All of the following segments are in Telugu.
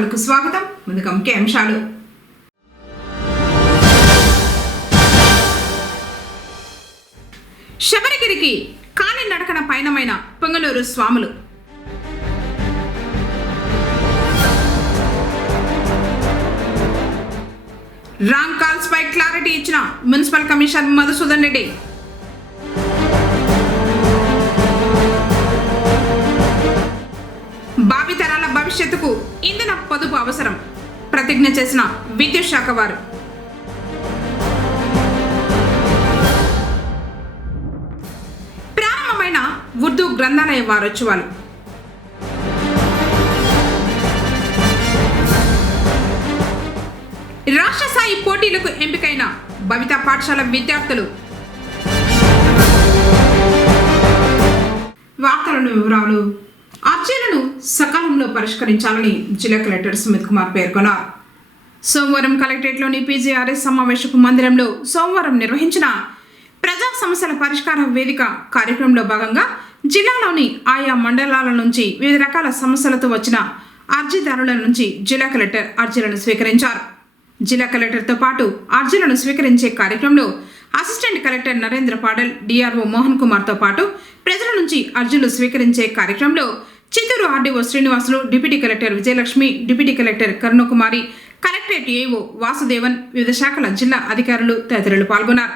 వార్తలకు స్వాగతం. ముందుగా ముఖ్య అంశాలు. శబరిగిరికి కాలి నడకన పయనమైన పొంగనూరు స్వాములు. రాంగ్ కాల్స్ పై క్లారిటీ ఇచ్చిన మున్సిపల్ కమిషనర్ మధుసూదన్ రెడ్డి. భావితరాల భవిష్యత్తుకు ఇంధన పొదుపు అవసరం ప్రతిజ్ఞ చేసిన విద్యుత్ శాఖ వారు. ప్రారంభమైన ఉర్దూ గ్రంథాలయ వారోత్సవాలు. రాష్ట్ర స్థాయి పోటీలకు ఎంపికైన భవిత పాఠశాల విద్యార్థులు. వార్తలను వివరాలు. అర్జీలను సకాలంలో పరిష్కరించాలని జిల్లా కలెక్టర్ సుమిత్ కుమార్ పేర్కొన్నారు. సోమవారం కలెక్టరేట్లోని పీజీఆర్ఎస్ సమావేశపు మందిరంలో సోమవారం నిర్వహించిన ప్రజా సమస్యల పరిష్కార వేదిక కార్యక్రమంలో భాగంగా జిల్లాలోని ఆయా మండలాల నుంచి వివిధ రకాల సమస్యలతో వచ్చిన అర్జీదారుల నుంచి జిల్లా కలెక్టర్ అర్జీలను స్వీకరించారు. జిల్లా కలెక్టర్తో పాటు అర్జీలను స్వీకరించే కార్యక్రమంలో assistant collector Narendra పాడల్, DRO Mohan కుమార్తో పాటు ప్రజల నుంచి అర్జీలు స్వీకరించే కార్యక్రమంలో Chittoor RDO Srinivasulu, deputy collector Vijayalakshmi, deputy collector Karunakumari, collectorate AO Vasudevan, వివిధ శాఖల జిల్లా అధికారులు తదితరులు పాల్గొన్నారు.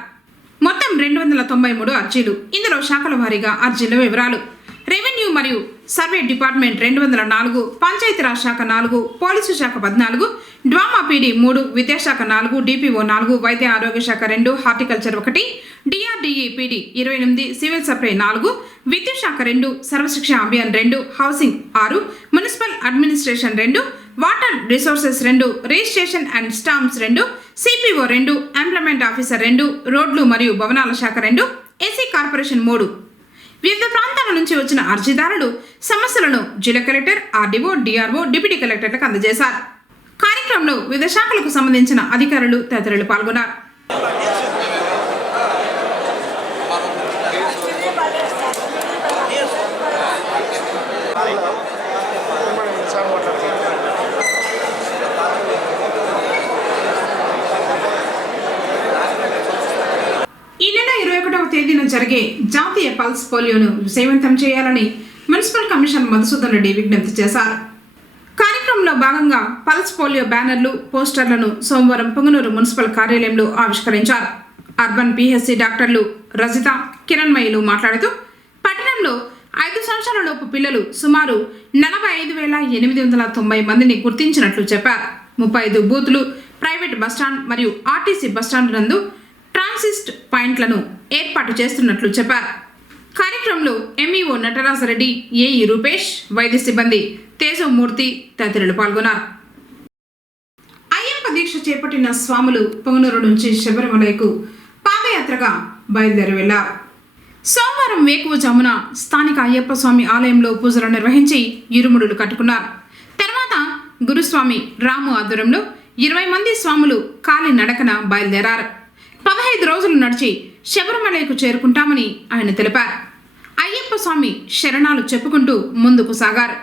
మొత్తం 293 అర్జీలు. ఇందులో శాఖల వారీగా అర్జీల వివరాలు. రెవెన్యూ మరియు సర్వే డిపార్ట్మెంట్ 204, పంచాయతీరాజ్ శాఖ 4, పోలీసు శాఖ 14, డ్వామా పీడీ 3, విద్యాశాఖ 4, డిపిఓ 4, వైద్య ఆరోగ్య శాఖ 2, horticulture 1, DRDA PD 28, civil supply 4, విద్యుత్ శాఖ 2, Sarva Shiksha Abhiyan 2, housing 6, municipal administration 2, water resources 2, registration and stamps 2, CPO 2, employment officer 2, రోడ్లు మరియు భవనాల శాఖ 2, ఎస్సీ కార్పొరేషన్ 3. వివిధ ప్రాంతాల నుంచి వచ్చిన అర్జీదారులు సమస్యలను జిల్లా కలెక్టర్, ఆర్డీఓ, డిఆర్ఓ, డిప్యూటీ కలెక్టర్లకు అందజేశారు. కార్యక్రమంలో వివిధ శాఖలకు సంబంధించిన అధికారులు తదితరులు పాల్గొన్నారు. ఈ నెల 21వ తేదీన జరిగే జాతీయ పల్స్ పోలియోను విజయవంతం చేయాలని మున్సిపల్ కమిషనర్ మధుసూదన్ రెడ్డి విజ్ఞప్తి చేశారు. కార్యక్రమంలో భాగంగా పల్స్ పోలియో బ్యానర్లు, పోస్టర్లను సోమవారం పొంగనూరు మున్సిపల్ కార్యాలయంలో ఆవిష్కరించారు. అర్బన్ పిహెచ్సి డాక్టర్లు రజిత, కిరణ్మయిలు మాట్లాడుతూ పట్టణంలో 5 సంవత్సరాలలోపు పిల్లలు సుమారు 45,890 మందిని గుర్తించినట్లు చెప్పారు. 35 బూతులు, ప్రైవేట్ బస్టాండ్ మరియు ఆర్టీసీ బస్టాండ్ నందు ట్రాన్సిస్ట్ పాయింట్లను ఏర్పాటు చేస్తున్నట్లు చెప్పారు. కార్యక్రమంలో ఎంఈఓ నటరాజరెడ్డి, ఏఈ రూపేష్, వైద్య సిబ్బంది తేజమూర్తి తదితరులు పాల్గొన్నారు. అయ్యప్ప దీక్ష చేపట్టిన స్వాములు పొంగనూరు నుంచి శబరిమలకు పాదయాత్రగా బయలుదేరి వెళ్లారు. సోమవారం వేకువజామున స్థానిక అయ్యప్ప స్వామి ఆలయంలో పూజలు నిర్వహించి ఇరుముడులు కట్టుకున్నారు. తర్వాత గురుస్వామి రాము ఆధ్వర్యంలో 20 మంది స్వాములు కాలి నడకన బయలుదేరారు. 15 రోజులు నడిచి శబరిమలకు చేరుకుంటామని ఆయన తెలిపారు. అయ్యప్ప స్వామి శరణాలు చెప్పుకుంటూ ముందుకు సాగారు.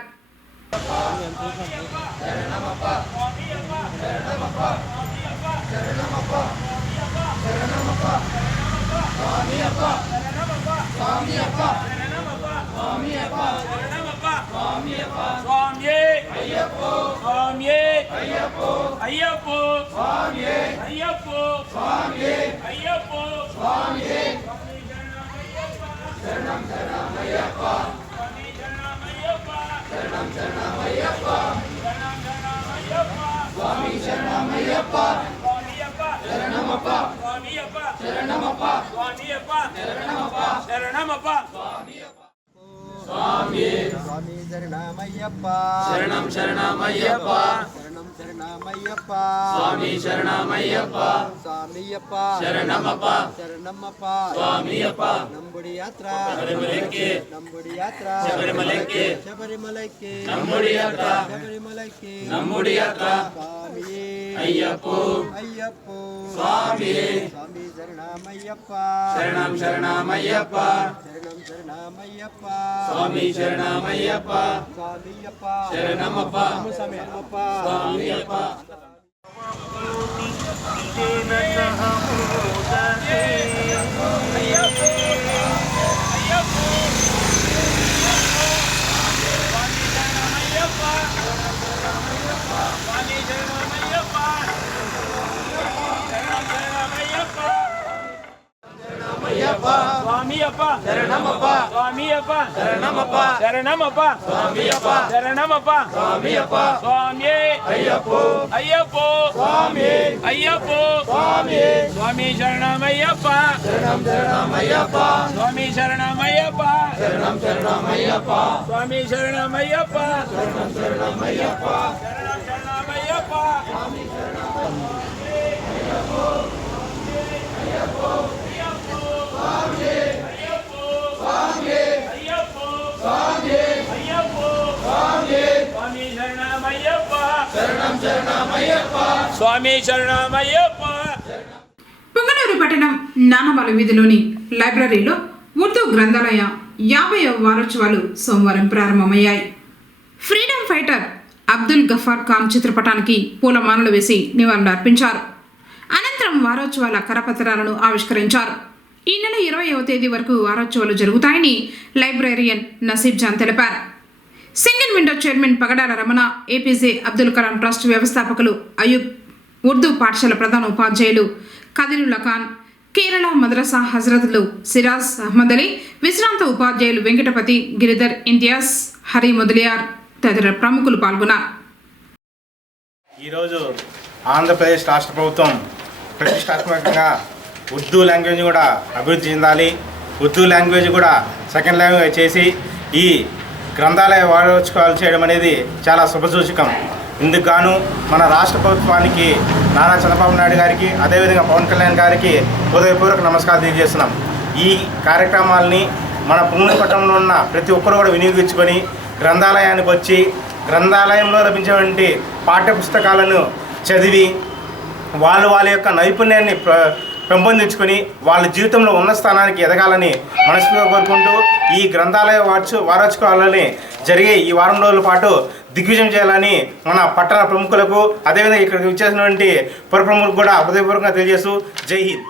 స్వామి శరణమయ్యప్ప, శరణం శరణమయ్యప్ప, శరణం శరణమయ్యప్ప, స్వామి శరణమయ్యప్ప, స్వామియప్ప శరణమప్ప, శరణమప్ప, స్వామియప్ప. నంబుడి యాత్ర శబరిమలకి, నంబుడి యాత్ర శబరిమలకి, శబరిమలకి, నంబుడి యాత్ర శబరిమలకి, నంబుడి యాత్ర. స్వామి అయ్యప్పో స్వామి స్వామి శరణమయ్యప్ప శరణం శరణమయ్యప్ప శరణం శరణమయ్యప్ప స్వామి శరణమయ్యప్ప స్వామియప్ప శరణమప్ప స్వామియప్ప స్వామియప్ప స్వామియప్ప శరణమప్ప స్వామియప్ప శరణమప్ప శరణమప్ప స్వామియప్ప శరణమప్ప స్వామియప్ప స్వామి అయ్యప్పో అయ్యప్పో స్వామి అయ్యప్పో స్వామి స్వామి శరణమయ్యప్ప శరణం శరణమయ్యప్ప స్వామి శరణమయ్యప్ప శరణం శరణమయ్యప్ప స్వామి శరణమయ్యప్ప శరణం శరణమయ్యప్ప శరణం శరణమయ్యప్ప స్వామి శరణమయ్యప్ప అయ్యప్పో స్వామి శరణమయ్యప్ప. పొంగనూరు పట్టణం నానమల వీధిలోని లైబ్రరీలో ఉర్దూ గ్రంథాలయ 50వ వారోత్సవాలు సోమవారం ప్రారంభమయ్యాయి. ఫ్రీడమ్ ఫైటర్ అబ్దుల్ గఫార్ ఖాన్ చిత్రపటానికి పూలమాలలు వేసి నివాళులర్పించారు. అనంతరం వారోత్సవాల కరపత్రాలను ఆవిష్కరించారు. ఈ నెల 20వ తేదీ వరకు వారోత్సవాలు జరుగుతాయని లైబ్రేరియన్ నసీబ్ జాన్ తెలిపారు. సింగిల్ విండో చైర్మన్ పగడాల రమణ, ఏపీజే అబ్దుల్ కలాం ట్రస్ట్ వ్యవస్థాపకులు అయూబ్, ఉర్దూ పాఠశాల ప్రధాన ఉపాధ్యాయులు కదిరుల్లా ఖాన్, కేరళ మద్రసా హజరత్లు సిరాజ్ అహ్మద్ అలీ, విశ్రాంత ఉపాధ్యాయులు వెంకటపతి, గిరిధర్ ఇంతియాజ్, హరి మొదలియార్ తదితర ప్రముఖులు పాల్గొన్నారు. ఈరోజు ఆంధ్రప్రదేశ్ రాష్ట్ర ప్రభుత్వం ప్రతిష్టాత్మకంగా ఉర్దూ లాంగ్వేజ్ కూడా అభివృద్ధి చెందాలి, ఉర్దూ లాంగ్వేజ్ కూడా సెకండ్ లాంగ్వేజ్ చేసి ఈ గ్రంథాలయ వారోత్సవాలు చేయడం అనేది చాలా శుభసూచకం. ఇందుకు గాను మన రాష్ట్ర ప్రభుత్వానికి నారా చంద్రబాబు నాయుడు గారికి, అదేవిధంగా పవన్ కళ్యాణ్ గారికి హృదయపూర్వక నమస్కారం తెలియజేస్తున్నాం. ఈ కార్యక్రమాలని మన పొంగనూరు పట్టణంలో ఉన్న ప్రతి ఒక్కరు కూడా వినియోగించుకొని గ్రంథాలయానికి వచ్చి గ్రంథాలయంలో లభించేటువంటి పాఠ్యపుస్తకాలను చదివి వాళ్ళ యొక్క నైపుణ్యాన్ని పెంపొందించుకొని వాళ్ళ జీవితంలో ఉన్న స్థానానికి ఎదగాలని మనస్ఫూర్తిగా కోరుకుంటూ ఈ గ్రంథాలయ వారోత్సవాలని జరిగే ఈ వారం రోజుల పాటు దిగ్విజయం చేయాలని మన పట్టణ ప్రముఖులకు, అదేవిధంగా ఇక్కడికి వచ్చేసినటువంటి పుర ప్రముఖులకు కూడా హృదయపూర్వకంగా తెలియజేస్తూ జై హింద్.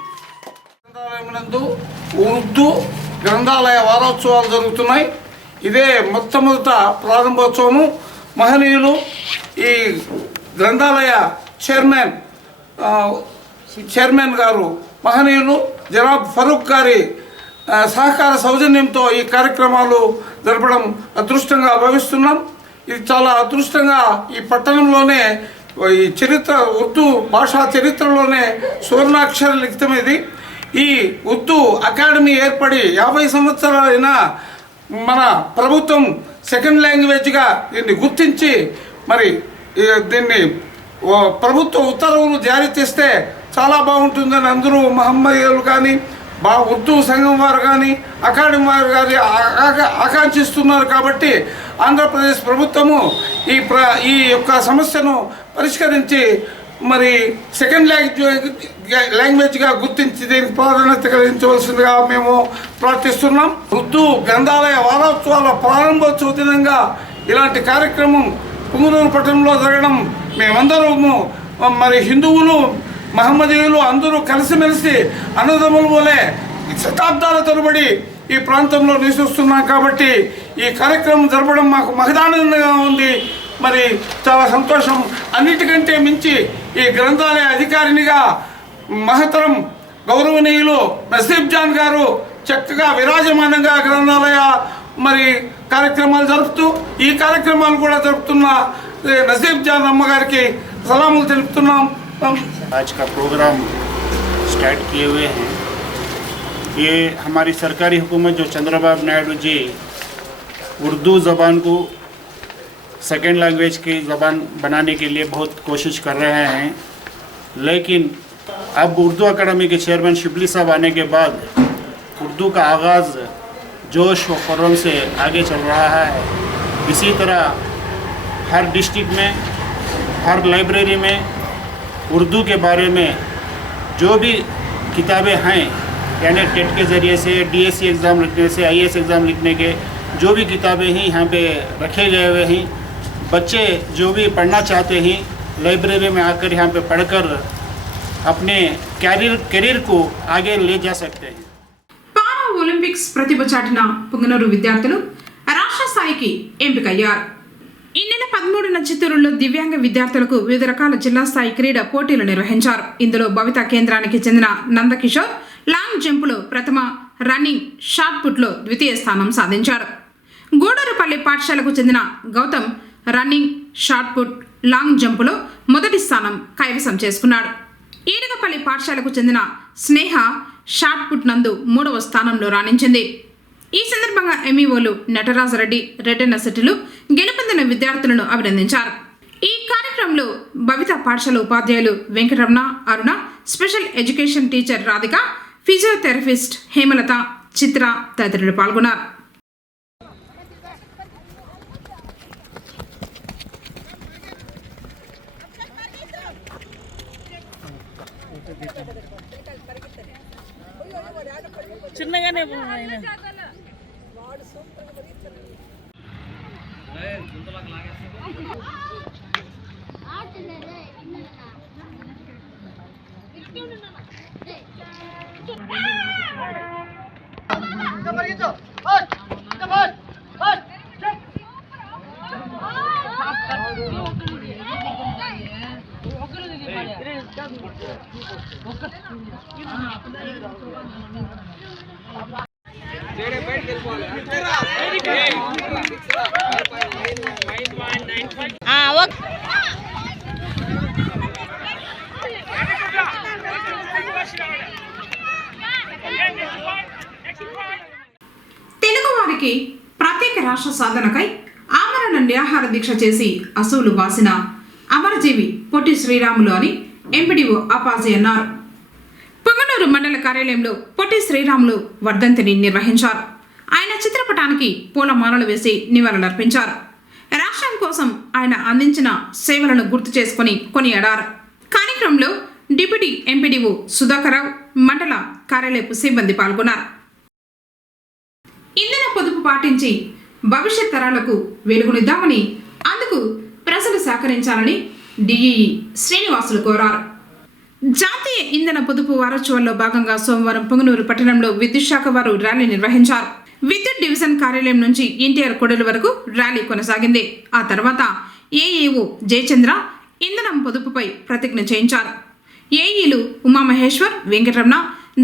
గ్రంథాలయమునందు ఉర్దూ గ్రంథాలయ వారోత్సవాలు జరుగుతున్నాయి. ఇదే మొట్టమొదట ప్రారంభోత్సవము. మహనీయులు ఈ గ్రంథాలయ చైర్మన్ గారు మహనీయులు జనాబ్ ఫరూక్ గారి సహకార సౌజన్యంతో ఈ కార్యక్రమాలు జరపడం అదృష్టంగా భావిస్తున్నాం. ఇది చాలా అదృష్టంగా ఈ పట్టణంలోనే ఈ చరిత్ర, ఉర్దూ భాషా చరిత్రలోనే సువర్ణాక్షర లిఖితం ఇది. ఈ ఉర్దూ అకాడమీ ఏర్పడి 50 సంవత్సరాలైనా మన ప్రభుత్వం సెకండ్ లాంగ్వేజ్గా దీన్ని గుర్తించి మరి దీన్ని ప్రభుత్వ ఉత్తర్వులు జారీ చేస్తే చాలా బాగుంటుందని అందరూ మహమ్మదీయులు కానీ, ఉర్దూ సంఘం వారు కానీ, అకాడమీ వారు కానీ ఆకాంక్షిస్తున్నారు. కాబట్టి ఆంధ్రప్రదేశ్ ప్రభుత్వము ఈ యొక్క సమస్యను పరిష్కరించి మరి సెకండ్ లాంగ్వేజ్గా గుర్తించి దీనికి ప్రాధాన్యత కలిగించవలసిందిగా మేము ప్రార్థిస్తున్నాం. ఉర్దూ గ్రంథాలయ వారోత్సవాల ప్రారంభోత్సవ దినంగా ఇలాంటి కార్యక్రమం పొంగనూరు పట్టణంలో జరగడం మేమందరము మరి హిందువులు, మహమ్మదీయులు అందరూ కలిసిమెలిసి అన్నదమ్ముల వలె శతాబ్దాల తరబడి ఈ ప్రాంతంలో నివసిస్తున్నాం. కాబట్టి ఈ కార్యక్రమం జరపడం మాకు మహదానందంగా ఉంది. మరి చాలా సంతోషం. అన్నిటికంటే మించి ఈ గ్రంథాలయ అధికారినిగా మహతరం గౌరవనీయులు నసీబ్ జాన్ గారు చక్కగా విరాజమానంగా గ్రంథాలయ మరి కార్యక్రమాలు జరుపుతూ ఈ కార్యక్రమాలు కూడా జరుపుతున్న నసీబ్ జాన్ అమ్మ గారికి సలాములు తెలుపుతున్నాం. आज का प्रोग्राम स्टार्ट किए हुए हैं। ये हमारी सरकारी हुकूमत जो चंद्रबाबू नायडू जी उर्दू ज़बान को सेकेंड लैंग्वेज की ज़बान बनाने के लिए बहुत कोशिश कर रहे हैं, लेकिन अब उर्दू अकादमी के चेयरमैन शिबली साहब आने के बाद उर्दू का आगाज़ जोश व खर्रम से आगे चल रहा है। इसी तरह हर डिस्ट्रिक्ट में, हर लाइब्रेरी में उर्दू के बारे में जो भी किताबें हैं, यानी टेट के ज़रिए से, DSC एग्ज़ाम लिखने से, IAS एग्ज़ाम लिखने के जो भी किताबें हैं यहाँ पे रखे गए हुए हैं। बच्चे जो भी पढ़ना चाहते हैं लाइब्रेरी में आकर यहाँ पे पढ़कर अपने करियर को आगे ले जा सकते हैं। పారా ఒలింపిక్స్ ప్రతిభ చాటిన పుంగనూరు విద్యార్థులు రాష్ట్ర స్థాయికి ఎంపికయ్యారు. ఈ నెల 13న చిత్తూరులో దివ్యాంగ విద్యార్థులకు వివిధ రకాల జిల్లా స్థాయి క్రీడా పోటీలు నిర్వహించారు. ఇందులో భవిత కేంద్రానికి చెందిన నందకిషోర్ లాంగ్ జంపులో ప్రథమ, రన్నింగ్, షాట్ పుట్లో ద్వితీయ స్థానం సాధించారు. గూడూరుపల్లి పాఠశాలకు చెందిన Gautam running, shot put, long జంపులో మొదటి స్థానం కైవసం చేసుకున్నాడు. ఈడగపల్లి పాఠశాలకు చెందిన స్నేహ షాట్ పుట్ నందు 3వ స్థానంలో రాణించింది. ఈ సందర్భంగా ఎంఈఓలు నటరాజరెడ్డి, రెడ్డన్న శెట్టిలు గెలుపొందిన విద్యార్థులను అభినందించారు. ఈ కార్యక్రమంలో భవిత పాఠశాల ఉపాధ్యాయులు Venkataramana, Aruna, special education teacher Radhika, physiotherapist Hemalatha, Chitra తదితరులు పాల్గొన్నారు. చిన్నగానే తెలుగువారికి ప్రత్యేక రాష్ట్ర సాధనకై ఆమరణ నిరాహార దీక్ష చేసి అసూలు బాసిన అమరజీవి పొట్టి శ్రీరాములు అని ఎంపీడీఓ అపాజీ అన్నారు. పుంగనూరు మండల కార్యాలయంలో పొట్టి శ్రీరాములు వర్ధంతిని నిర్వహించారు. ఆయన చిత్రపటానికి పూలమాలలు వేసి నివాళులర్పించారు. రాష్ట్రం కోసం ఆయన అందించిన సేవలను గుర్తు చేసుకుని కొనియాడారు. కార్యక్రమంలో డిప్యూటీ ఎంపీడీఓ సుధాకర్రావు, మండల కార్యాలయపు సిబ్బంది పాల్గొన్నారు. ఇంధన పొదుపు పాటించి భవిష్యత్ తరాలకు వెలుగునిద్దామని, అందుకు ప్రజలు సహకరించాలని డిఈఈ శ్రీనివాసులు కోరారు. జాతీయ ఇంధన పొదుపు వారోత్సవాల్లో భాగంగా సోమవారం పుంగనూరు పట్టణంలో విద్యుత్ శాఖ వారు ర్యాలీ నిర్వహించారు. విద్యుత్ డివిజన్ కార్యాలయం నుంచి ఎన్టీఆర్ కూడలి వరకు ర్యాలీ కొనసాగింది. ఆ తర్వాత ఏఈఓ జయచంద్ర ఇంధనం పొదుపుపై ప్రతిజ్ఞ చేయించారు. ఏఈలు ఉమామహేశ్వర్, వెంకటరమణ,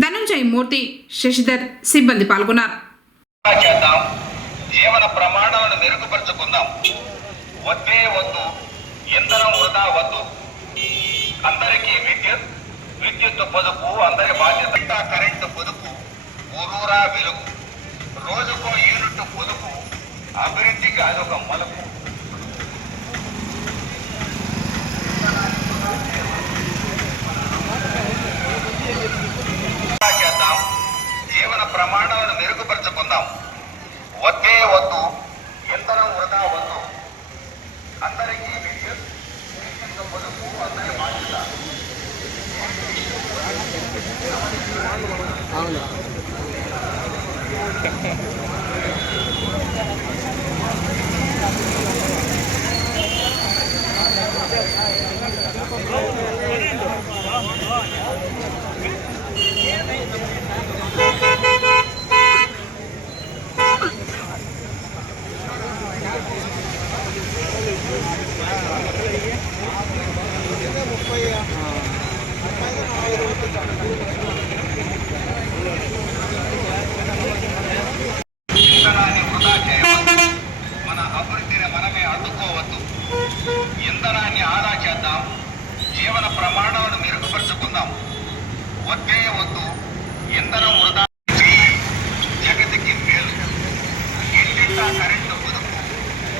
ధనంజయ్ మూర్తి, శశిధర్ సిబ్బంది పాల్గొన్నారు. జీవన ప్రమాణాలను మెరుగుపరుచుకుందాం. వద్దే వద్దు, ఇంధనం వృధా వద్దు. అందరికీ విద్యుత్ పొదుపు అందరి బాధ్యత. కరెంటు పొదుపు ఊరూరా వెలుగు. రోజుకో యూనిట్ పొదుపు అభివృద్ధికి అదొక మలుపు. చేద్దాం, జీవన ప్రమాణాలను మెరుగుపరుచుకుందాం. వద్దే వద్దు, ఇంధనం వృధా వద్దు. అందరికీ విద్యుత్ పొదుపు అందరి బాధ్యత. ఇంధనాన్ని వృధా చేయవద్దు. మన అభివృద్ధిని మనమే అడ్డుకోవద్దు. ఇంధనాన్ని ఆదా చేద్దాం, జీవన ప్రమాణాలను మెరుగుపరుచుకుందాం. వద్దే వద్దు, ఇంధనం వృధా జగతికి మేలు. ఇంటింటా కరెంటు పొదుపు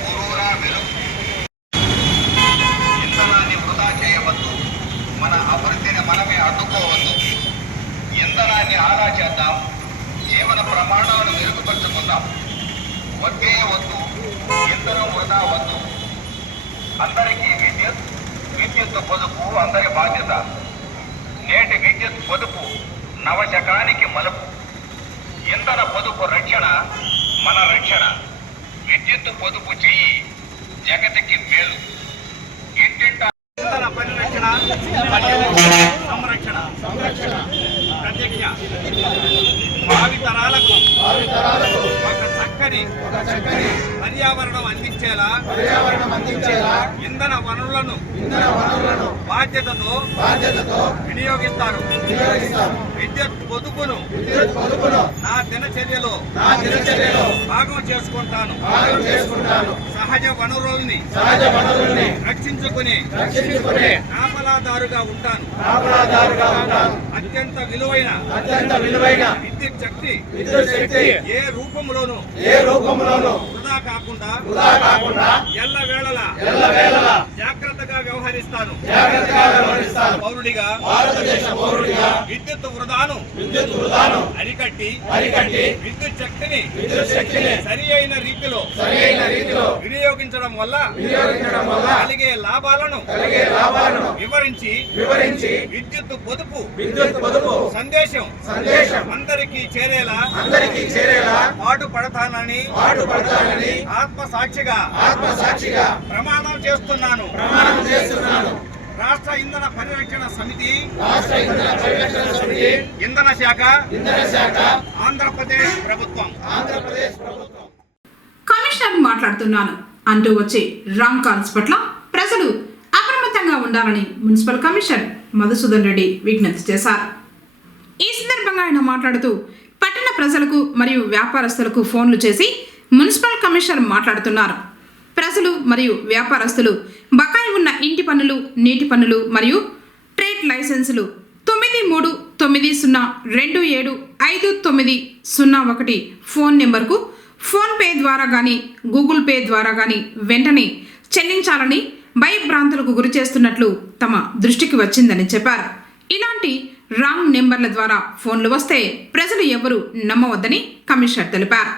ఊరూరా వెలుగు. ఇంధనాన్ని వృధా చేయవద్దు, మన అభివృద్ధిని మనమే అడ్డుకోవద్దు. ఇంధనాన్ని ఆదా చేద్దాం, జీవన ప్రమాణాలను మెరుగుపరుచుకుందాం. వద్దే వద్దు, ఇంధనం వృధా వద్దు. అందరికీ విద్యుత్ విద్యుత్ పొదుపు అందరి బాధ్యత. నేటి విద్యుత్ పొదుపు నవశకానికి మలుపు. ఇంధన పొదుపు రక్షణ మన రక్షణ. విద్యుత్ పొదుపు చెయ్యి జగతికి మేలు. ఇంటింట ఇంధన పరిరక్షణ, సంరక్షణ ప్రతిజ్ఞ. భావితరాలకు ఒక చక్కని పర్యావరణం అందించేలా ఇంధన వనరులను బాధ్యతతో వినియోగిస్తారు. విద్యుత్ పొదుపును నా దినచర్యలో భాగం చేసుకుంటాను. సహజ వనరుల్ని రక్షించుకుని కాపలాదారుగా ఉంటాను. అత్యంత విలువైన విద్యుత్ శక్తి ఏ రూపంలోనూ వృధా కాకుండా ఎల్లవేళలా జాగ్రత్తగా వ్యవహరిస్తాను. పౌరుడిగా విద్యుత్ వృధాను అరికట్టి విద్యుత్ శక్తిని సరి అయిన రీతిలో వినియోగించడం వల్ల కలిగే లాభాలను వివరించి విద్యుత్ పొదుపు సందేశం అందరికీ చేరేలా పాటుపడతానని ఆత్మసాక్షిగా ప్రమాణం చేస్తున్నాను. రాష్ట్ర ఇంధన పరిరక్షణ సమితి ఇంధన శాఖ ఆంధ్రప్రదేశ్ ప్రభుత్వం. కమిషనర్ మాట్లాడుతున్నాను అంటూ వచ్చే రాంగ్ కాల్స్ పట్ల ప్రజలు అప్రమత్తంగా ఉండాలని మున్సిపల్ కమిషనర్ మధుసూదన్ రెడ్డి విజ్ఞప్తి చేశారు. ఈ సందర్భంగా ఆయన మాట్లాడుతూ పట్టణ ప్రజలకు మరియు వ్యాపారస్తులకు ఫోన్లు చేసి మున్సిపల్ కమిషనర్ మాట్లాడుతున్నారు. ప్రజలు మరియు వ్యాపారస్తులు బకాయి ఉన్న ఇంటి పన్నులు, నీటి పన్నులు మరియు ట్రేడ్ లైసెన్సులు 9320275901 ఫోన్ నెంబర్కు ఫోన్పే ద్వారా కానీ గూగుల్ పే ద్వారా కానీ వెంటనే చెల్లించాలని భయభ్రాంతులకు గురి చేస్తున్నట్లు తమ దృష్టికి వచ్చిందని చెప్పారు. ఇలాంటి రాంగ్ నెంబర్ల ద్వారా ఫోన్లు వస్తే ప్రజలు ఎవరూ నమ్మవద్దని కమిషనర్ తెలిపారు.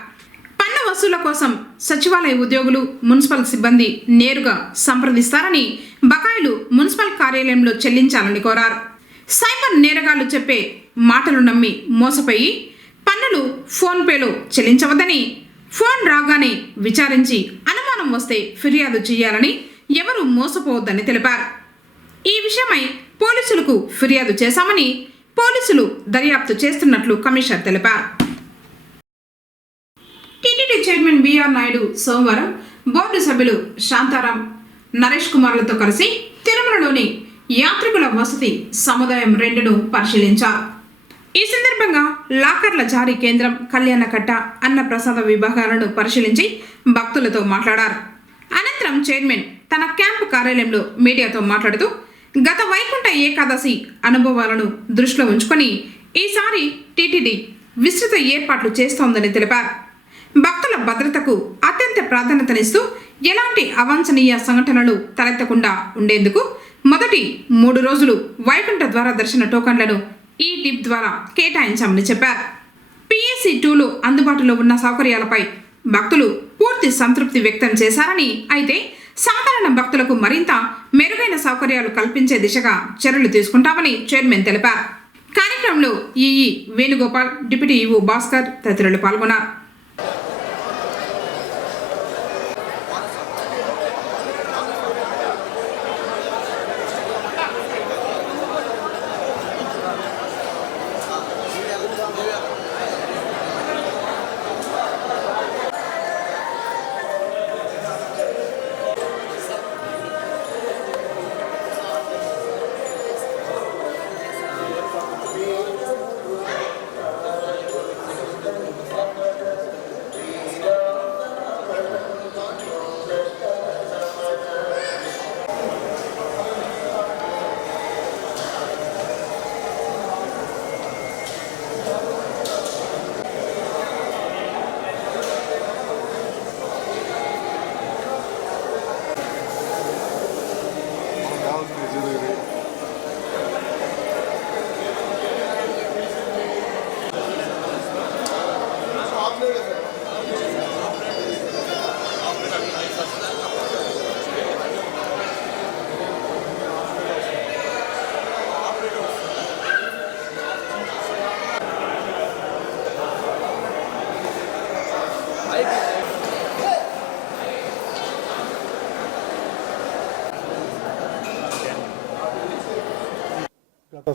పన్ను వసూళ్ల కోసం సచివాలయ ఉద్యోగులు, మున్సిపల్ సిబ్బంది నేరుగా సంప్రదిస్తారని, బకాయిలు మున్సిపల్ కార్యాలయంలో చెల్లించాలని కోరారు. సైబర్ నేరగాళ్లు చెప్పే మాటలు నమ్మి మోసపోయి పన్నులు ఫోన్పేలో చెల్లించవద్దని, ఫోన్ రాగానే విచారించి అనుమానం వస్తే ఫిర్యాదు చేయాలని, ఎవరూ మోసపోవద్దని తెలిపారు. ఈ విషయమై పోలీసులకు ఫిర్యాదు చేశామని, పోలీసులు దర్యాప్తు చేస్తున్నట్లు కమిషనర్ తెలిపారు. టీటీడీ చైర్మన్ బిఆర్ నాయుడు సోమవారం బోర్డు సభ్యులు శాంతారాం, నరేష్ కుమార్లతో కలిసి తిరుమలలోని యాత్రికుల వసతి సముదాయం 2ను పరిశీలించారు. ఈ సందర్భంగా లాకర్ల జారీ కేంద్రం, కళ్యాణకట్ట, అన్నప్రసాద విభాగాలను పరిశీలించి భక్తులతో మాట్లాడారు. అనంతరం చైర్మన్ తన క్యాంపు కార్యాలయంలో మీడియాతో మాట్లాడుతూ గత వైకుంఠ ఏకాదశి అనుభవాలను దృష్టిలో ఉంచుకొని ఈసారి టీటీడీ విస్తృత ఏర్పాట్లు చేస్తోందని తెలిపారు. భక్తుల భద్రతకు అత్యంత ప్రాధాన్యతనిస్తూ ఎలాంటి అవాంఛనీయ సంఘటనలు తలెత్తకుండా ఉండేందుకు మొదటి 3 రోజులు వైకుంఠ ద్వార దర్శన టోకన్లను ఈ టిప్ ద్వారా కేటాయించామని చెప్పారు. PSC 2లో అందుబాటులో ఉన్న సౌకర్యాలపై భక్తులు పూర్తి సంతృప్తి వ్యక్తం చేశారని, అయితే సాధారణ భక్తులకు మరింత మెరుగైన సౌకర్యాలు కల్పించే దిశగా చర్యలు తీసుకుంటామని చైర్మన్ తెలిపారు. కార్యక్రమంలో EE Venugopal, deputy EO Bhaskar తదితరులు పాల్గొన్నారు.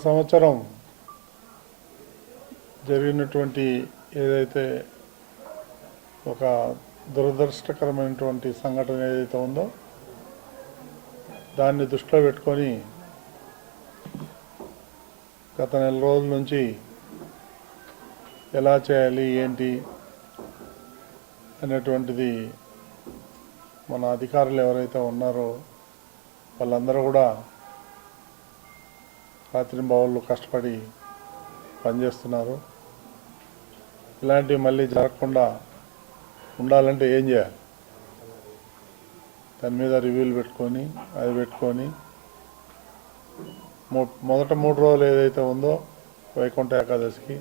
సంవత్సరం జరిగినటువంటి ఏదైతే ఒక దురదృష్టకరమైనటువంటి సంఘటన ఏదైతే ఉందో దాన్ని దృష్టిలో పెట్టుకొని గత నెల రోజుల నుంచి ఎలా చేయాలి ఏంటి అనేటువంటిది మన అధికారులు ఎవరైతే ఉన్నారో వాళ్ళందరూ కూడా రాత్రింబవళ్ళు కష్టపడి పనిచేస్తున్నారు. ఇలాంటివి మళ్ళీ జరగకుండా ఉండాలంటే ఏం చేయాలి, దాని మీద రివ్యూలు పెట్టుకొని అది పెట్టుకొని మొదట 3 రోజులు ఏదైతే ఉందో వైకుంఠ ఏకాదశికి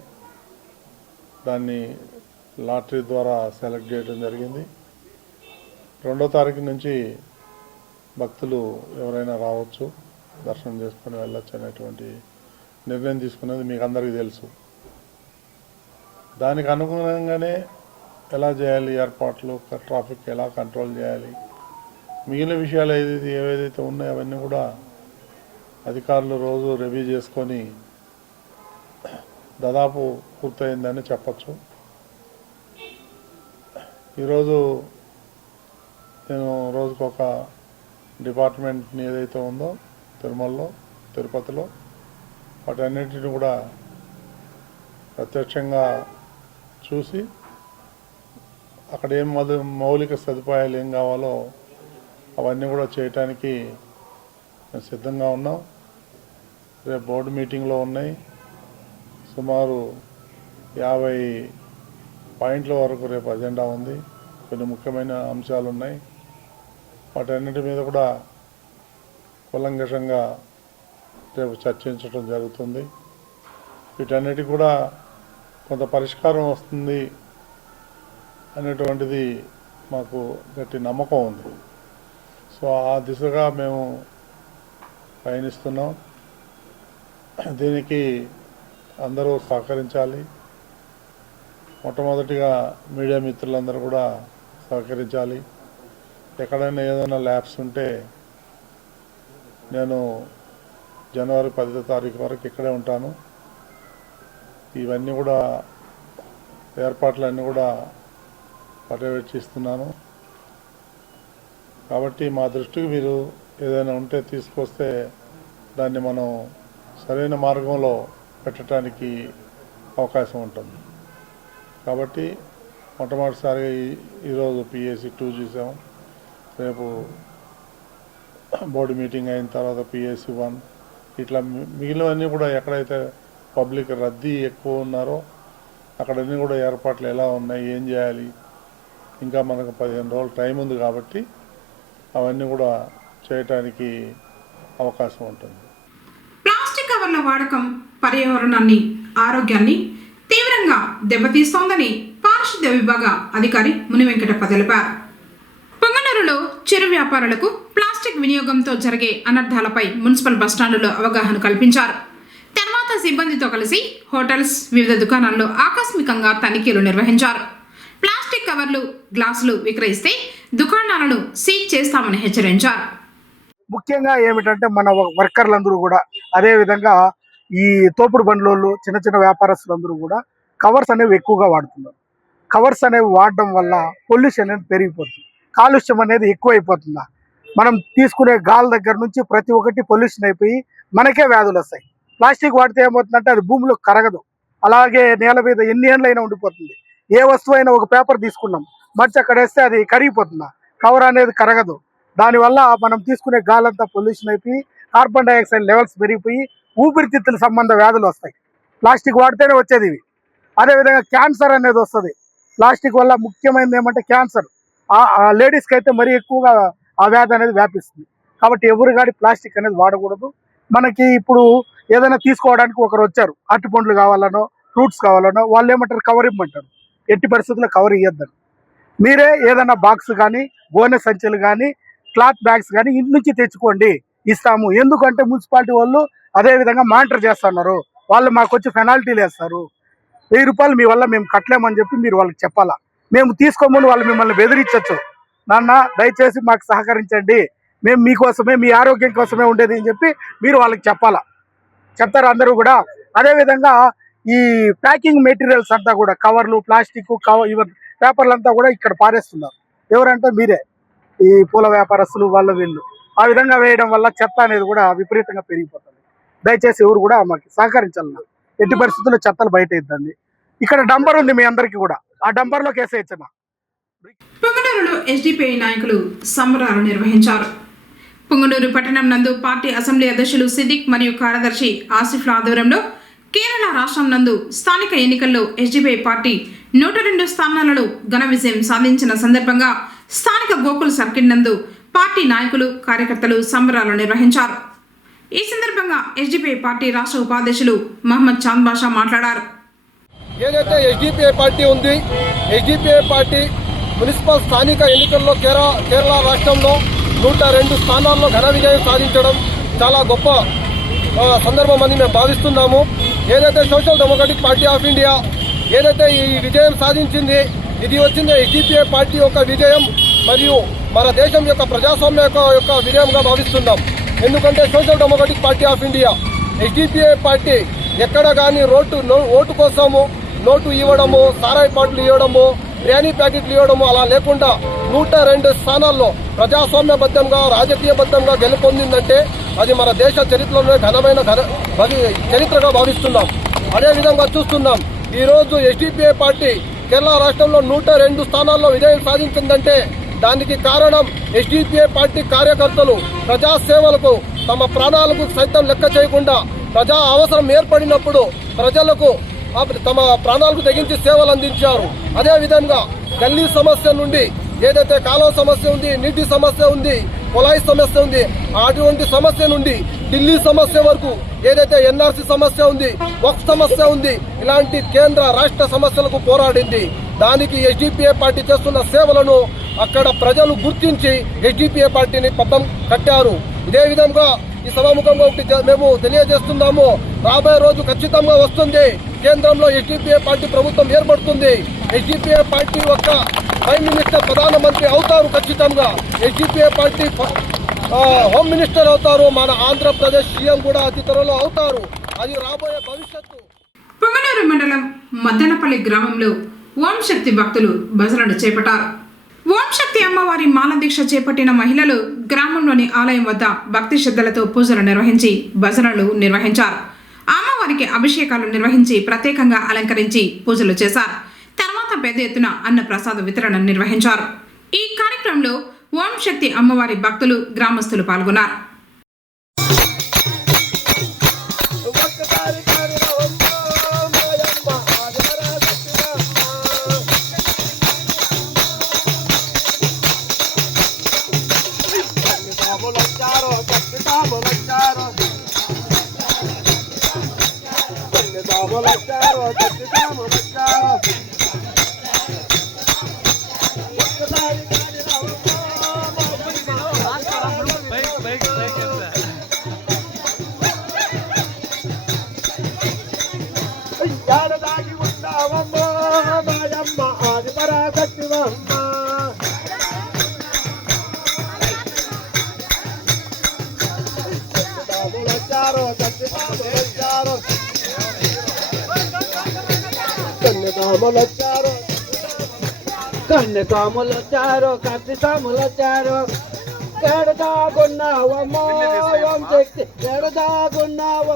దాన్ని లాటరీ ద్వారా సెలెక్ట్ చేయడం జరిగింది. 2వ తారీఖు నుంచి భక్తులు ఎవరైనా రావచ్చు, దర్శనం చేసుకొని వెళ్ళొచ్చు అనేటువంటి నిర్ణయం తీసుకునేది మీకు అందరికీ తెలుసు. దానికి అనుగుణంగానే ఎలా చేయాలి, ఏర్పాట్లు, ట్రాఫిక్ ఎలా కంట్రోల్ చేయాలి, మిగిలిన విషయాలు ఏవైతే ఉన్నాయో అవన్నీ కూడా అధికారులు రోజు రివ్యూ చేసుకొని దాదాపు పూర్తయిందని చెప్పచ్చు. ఈరోజు నేను రోజుకొక డిపార్ట్మెంట్ని ఏదైతే ఉందో తిరుమలలో, తిరుపతిలో వాటన్నిటిని కూడా ప్రత్యక్షంగా చూసి అక్కడ ఏం మౌలిక సదుపాయాలు ఏం కావాలో అవన్నీ కూడా చేయటానికి సిద్ధంగా ఉన్నాం. రేపు బోర్డు మీటింగ్లో ఉన్నాయి. సుమారు 50 పాయింట్ల వరకు రేపు అజెండా ఉంది. కొన్ని ముఖ్యమైన అంశాలు ఉన్నాయి. వాటన్నిటి మీద కూడా కూలంకషంగా రేపు చర్చించడం జరుగుతుంది. వీటన్నిటి కూడా కొంత పరిష్కారం వస్తుంది అనేటువంటిది మాకు గట్టి నమ్మకం ఉంది. సో ఆ దిశగా మేము పయనిస్తున్నాం. దీనికి అందరూ సహకరించాలి. మొట్టమొదటిగా మీడియా మిత్రులందరూ కూడా సహకరించాలి. ఎక్కడైనా ఏదైనా ల్యాబ్స్ ఉంటే నేను జనవరి 10వ తారీఖు వరకు ఇక్కడే ఉంటాను. ఇవన్నీ కూడా ఏర్పాట్లన్నీ కూడా పర్యవేక్షిస్తున్నాను. కాబట్టి మా దృష్టికి మీరు ఏదైనా ఉంటే తీసుకొస్తే దాన్ని మనం సరైన మార్గంలో పెట్టడానికి అవకాశం ఉంటుంది. కాబట్టి మొట్టమొదటిసారిగా ఈరోజు PAC 2 చూసాం. రేపు బోర్డు మీటింగ్ అయిన తర్వాత PAC 1, ఇట్లా మిగిలినవన్నీ కూడా ఎక్కడైతే పబ్లిక్ రద్దీ ఎక్కువ ఉన్నారో అక్కడన్నీ కూడా ఏర్పాట్లు ఎలా ఉన్నాయి, ఏం చేయాలి, ఇంకా మనకు 15 రోజులు టైం ఉంది కాబట్టి అవన్నీ కూడా చేయటానికి అవకాశం ఉంటుంది. ప్లాస్టిక్ కవర్ల వాడకం పర్యావరణాన్ని, ఆరోగ్యాన్ని తీవ్రంగా దెబ్బతీస్తోందని పారిశుద్ధ్య విభాగ అధికారి ముని వెంకటప్ప తెలిపారు. పొంగనూరులో చిరు వ్యాపారులకు ప్లాస్టిక్ వినియోగంతో జరిగే అనర్థాలపై మున్సిపల్ బస్టాండులో అవగాహన కల్పించారు. తర్వాత సిబ్బందితో కలిసి హోటల్స్, వివిధ దుకాణాల్లో ఆకస్మికంగా తనిఖీలు నిర్వహించారు. ప్లాస్టిక్ కవర్లు, గ్లాసులు విక్రయిస్తే దుకాణాలను సీజ్ చేస్తామని హెచ్చరించారు. ముఖ్యంగా ఏమిటంటే మన వర్కర్లందరూ కూడా, అదేవిధంగా ఈ తోపుడు బండ్లోళ్ళు, చిన్న చిన్న వ్యాపారస్తులందరూ కూడా కవర్స్ అనేవి ఎక్కువగా వాడుతున్నారు. కవర్స్ అనేవి వాడడం వల్ల పొల్యూషన్ అనేది పెరిగిపోతుంది, కాలుష్యం అనేది ఎక్కువైపోతుంది. మనం తీసుకునే గాలి దగ్గర నుంచి ప్రతి ఒక్కటి పొల్యూషన్ అయిపోయి మనకే వ్యాధులు వస్తాయి. ప్లాస్టిక్ వాడితే ఏమవుతుందంటే అది భూమిలో కరగదు, అలాగే నేల మీద ఎన్ని ఏళ్ళైనా ఉండిపోతుంది. ఏ వస్తువు అయినా ఒక పేపర్ తీసుకున్నాం, మర్చి అక్కడ వేస్తే అది కరిగిపోతుంది, కవర్ అనేది కరగదు. దానివల్ల మనం తీసుకునే గాలంతా పొల్యూషన్ అయిపోయి కార్బన్ డైఆక్సైడ్ లెవెల్స్ పెరిగిపోయి ఊపిరితిత్తుల సంబంధ వ్యాధులు వస్తాయి. ప్లాస్టిక్ వాడితేనే వచ్చేది ఇవి. అదేవిధంగా క్యాన్సర్ అనేది వస్తుంది ప్లాస్టిక్ వల్ల. ముఖ్యమైనది ఏమంటే క్యాన్సర్. లేడీస్కి అయితే మరీ ఎక్కువగా ఆ వ్యాధి అనేది వ్యాపిస్తుంది. కాబట్టి ఎవరు కానీ ప్లాస్టిక్ అనేది వాడకూడదు. మనకి ఇప్పుడు ఏదైనా తీసుకోవడానికి ఒకరు వచ్చారు, అరటిపండ్లు కావాలనో ఫ్రూట్స్ కావాలనో, వాళ్ళు ఏమంటారు కవర్ ఇవ్వమంటారు. ఎట్టి పరిస్థితుల్లో కవర్ ఇవ్వద్దని. మీరే ఏదైనా బాక్స్ కానీ, గోనె సంచులు కానీ, క్లాత్ బ్యాగ్స్ కానీ ఇంటి నుంచి తెచ్చుకోండి, ఇస్తాము. ఎందుకంటే మున్సిపాలిటీ వాళ్ళు అదేవిధంగా మానిటర్ చేస్తున్నారు. వాళ్ళు మాకు వచ్చి పెనాల్టీలు వేస్తారు. 1000 రూపాయలు మీ వల్ల మేము కట్టలేమని చెప్పి మీరు వాళ్ళకి చెప్పాలా. మేము తీసుకోమని వాళ్ళు మిమ్మల్ని బెదిరించవచ్చు. నాన్న దయచేసి మాకు సహకరించండి, మేము మీకోసమే, మీ ఆరోగ్యం కోసమే ఉండేది అని చెప్పి మీరు వాళ్ళకి చెప్పాలా. చెప్తారు అందరూ కూడా. అదేవిధంగా ఈ ప్యాకింగ్ మెటీరియల్స్ అంతా కూడా కవర్లు, ప్లాస్టిక్ ఈవెన్ పేపర్లు అంతా కూడా ఇక్కడ పారేస్తున్నారు. ఎవరంటే మీరే, ఈ పూల వ్యాపారస్తులు వీళ్ళు. ఆ విధంగా వేయడం వల్ల చెత్త అనేది కూడా విపరీతంగా పెరిగిపోతుంది. దయచేసి ఎవరు కూడా మాకు సహకరించాలన్నా. ఎట్టి పరిస్థితుల్లో చెత్తలు బయట ఇద్దండి. ఇక్కడ డంపర్ ఉంది మీ అందరికీ కూడా, ఆ డంపర్లో కేసేయచ్చన్నా. పుంగనూరులో ఎస్డిపిఐ నాయకులు సంబరాలు నిర్వహించారు. పుంగనూరు పట్టణం నందు పార్టీ అసెంబ్లీ అధ్యక్షులు సిద్దిక్ మరియు కార్యదర్శి ఆసిఫ్ల ఆధ్వర్యంలో కేరళ రాష్ట్రం నందు స్థానిక ఎన్నికల్లో ఎస్డిపిఐ పార్టీ 102 స్థానాలలో ఘన విజయం సాధించిన సందర్భంగా స్థానిక గోకుల్ సర్కిట్ నందు పార్టీ నాయకులు, కార్యకర్తలు సంబరాలు నిర్వహించారు. ఈ సందర్భంగా ఎస్డిపిఐ పార్టీ రాష్ట్ర ఉపాధ్యక్షులు మహమ్మద్ చాంద్ బాషా మాట్లాడారు. ఏదైతే ఎస్డిపిఐ పార్టీ ఉంది, ఎస్డిపిఐ పార్టీ మున్సిపల్ స్థానిక ఎన్నికల్లో కేరళ రాష్ట్రంలో 102 స్థానాల్లో ఘన విజయం సాధించడం చాలా గొప్ప సందర్భం అని మేము భావిస్తున్నాము. ఏదైతే social democratic party of India ఏదైతే ఈ విజయం సాధించింది, ఇది వచ్చింది ఎస్డిపిఐ పార్టీ యొక్క విజయం మరియు మన దేశం యొక్క ప్రజాస్వామ్య యొక్క విజయంగా భావిస్తున్నాం. ఎందుకంటే social democratic party of India, SDPI party ఎక్కడ కానీ ఓటు కోసము నోటు ఇవ్వడము, సారాయి పాటలు ఇవ్వడము, బిర్యానీ ప్యాకెట్లు ఇవ్వడము అలా లేకుండా 102 స్థానాల్లో ప్రజాస్వామ్యబద్ధంగా, రాజకీయబద్ధంగా గెలుపొందిందంటే అది మన దేశ చరిత్రలోనే ఘనమైన చరిత్రగా భావిస్తున్నాం. అదేవిధంగా చూస్తున్నాం, ఈరోజు ఎస్డిపిఐ పార్టీ కేరళ రాష్ట్రంలో 102 స్థానాల్లో విజయం సాధించిందంటే దానికి కారణం ఎస్డిపిఐ పార్టీ కార్యకర్తలు ప్రజాసేవలకు తమ ప్రాణాలకు సైతం లెక్క చేయకుండా ప్రజా అవసరం ఏర్పడినప్పుడు ప్రజలకు తమ ప్రాణాలకు తెగించి సేవలు అందించారు. అదేవిధంగా గల్లీ సమస్య నుండి ఏదైతే కాలువ సమస్య ఉంది, నీటి సమస్య ఉంది, కుళాయి సమస్య ఉంది, అటువంటి సమస్య నుండి ఢిల్లీ సమస్య వరకు ఏదైతే ఎన్ఆర్సీ సమస్య ఉంది, వక్ఫ్ సమస్య ఉంది, ఇలాంటి కేంద్ర రాష్ట్ర సమస్యలకు పోరాడింది. దానికి ఎస్డిపిఐ పార్టీ చేస్తున్న సేవలను అక్కడ ప్రజలు గుర్తించి ఎస్డిపిఐ పార్టీని పబ్బం కట్టారు. ఇదే విధంగా ఈ సభాముఖంగా మేము తెలియజేస్తున్నాము, రాబోయే రోజు ఖచ్చితంగా వస్తుంది. కేంద్రంలో ఎస్డిపిఐ పార్టీ ప్రభుత్వం ఏర్పడుతుంది. ఎస్డిపిఐ పార్టీ యొక్క ప్రైమ్ మినిస్టర్ ప్రధానమంత్రి అవుతారు. ఖచ్చితంగా ఎస్డిపిఐ పార్టీ హోమ్ మినిస్టర్ అవుతారు. మన ఆంధ్రప్రదేశ్ సీఎం కూడా అతి త్వరలో అవుతారు. అది రాబోయే భవిష్యత్తు. పుంగనూరు మండలం మద్దనపల్లి గ్రామంలో ఓం శక్తి భక్తులు భజనలు చేపట్టారు. ఓం శక్తి అమ్మవారి మాల దీక్ష చేపట్టిన మహిళలు గ్రామంలోని ఆలయం వద్ద భక్తి శ్రద్ధలతో పూజలు నిర్వహించి భజనలు నిర్వహించారు. అమ్మవారికి అభిషేకాలు నిర్వహించి ప్రత్యేకంగా అలంకరించి పూజలు చేశారు. తర్వాత పెద్ద ఎత్తున అన్న ప్రసాద వితరణ నిర్వహించారు. ఈ కార్యక్రమంలో ఓం శక్తి అమ్మవారి భక్తులు, గ్రామస్తులు పాల్గొన్నారు. కన్నకాములొచ్చారు, కత్తిసాములొచ్చారు, ఎడదాగున్నావమ్మో ఓం శక్తి, ఎడదాగున్నావు.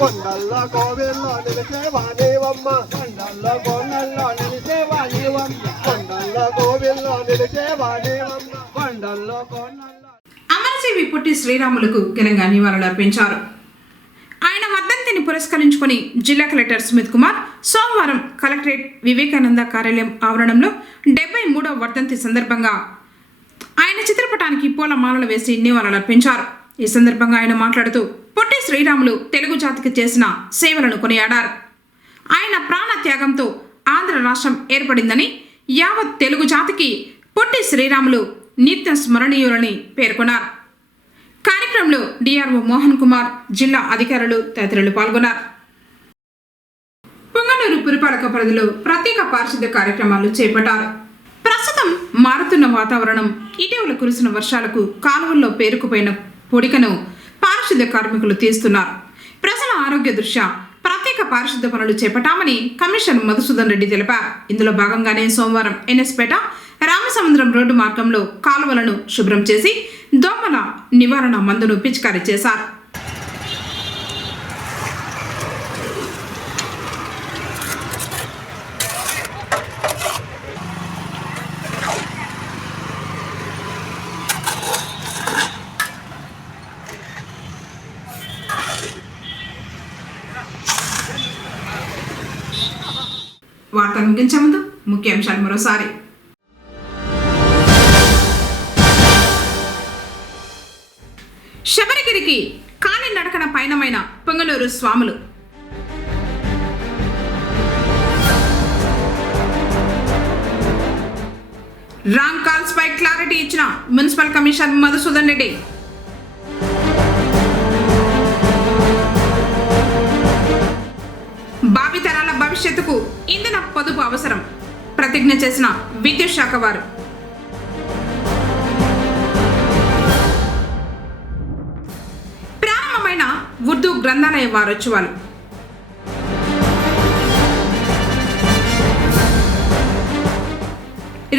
కొండల్లో కోవిల్లో నిలిచేవాణివమ్మ, కొండల్లో కోనల్లో నిలిచేవాణివమ్మ, కొండల్లో కోవిల్లో నిలిచేవాణివమ్మ, కొండల్లో కోనల్లో. అమరజీవి పుట్టి శ్రీరాములకు ఘనంగా నివాళులు అర్పించారు. ఆయన వర్ధంతిని పురస్కరించుకుని జిల్లా కలెక్టర్ సుమిత్ కుమార్ సోమవారం కలెక్టరేట్ వివేకానంద కార్యాలయం ఆవరణంలో 73వ వర్ధంతి సందర్భంగా ఆయన చిత్రపటానికి పూలమాలలు వేసి నివాళులు అర్పించారు. ఈ సందర్భంగా ఆయన మాట్లాడుతూ పొట్టి శ్రీరాములు తెలుగు జాతికి చేసిన సేవలను కొనియాడారు. ఆయన ప్రాణ త్యాగంతో ఆంధ్ర రాష్ట్రం ఏర్పడిందని, యావత్ తెలుగు జాతికి పొట్టి శ్రీరాములు నిత్య స్మరణీయులని పేర్కొన్నారు. కార్యక్రమంలో డిఆర్ఓ మోహన్ కుమార్, జిల్లా అధికారులు తదితరులు పాల్గొన్నారు. పుంగనూరు పురపాలక పరిధిలో ప్రత్యేక పారిశుద్ధ్య కార్యక్రమాలు చేపట్టారు. ప్రస్తుతం మారుతున్న వాతావరణం, ఇటీవల కురిసిన వర్షాలకు కాలువల్లో పేరుకుపోయిన పొడికను పారిశుద్ధ్య కార్మికులు తీస్తున్నారు. ప్రజల ఆరోగ్య దృష్ట్యా ప్రత్యేక పారిశుద్ధ పనులు చేపట్టామని కమిషనర్ మధుసూదన్ రెడ్డి తెలిపారు. ఇందులో భాగంగానే సోమవారం ఎన్ఎస్పేట రామసముద్రం రోడ్డు మార్గంలో కాలువలను శుభ్రం చేసి దోమల నివారణ మందును పిచికారీ చేశారు. వార్తలు ముగించే ముందు ముఖ్యాంశాలు మరోసారి. శబరిగిరికి కాలి నడకన పయనమైన పొంగనూరు స్వాములు. రాంగ్ కాల్స్ పై క్లారిటీ ఇచ్చిన మున్సిపల్ కమిషనర్ మధుసూదన్ రెడ్డి. భావితరాల భవిష్యత్తుకు ఇంధన పొదుపు అవసరం ప్రతిజ్ఞ చేసిన విద్యుత్ శాఖ వారు. ప్రారంభమైన ఉర్దూ గ్రంథాలయ వారోత్సవాలు.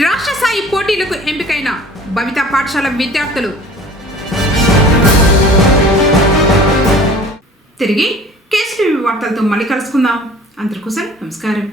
రాష్ట్ర స్థాయి పోటీలకు ఎంపికైన భవిత పాఠశాల విద్యార్థులు. తిరిగి కేసీటీవీ వార్తలతో మళ్ళీ కలుసుకుందాం. అందరికీ నమస్కారం.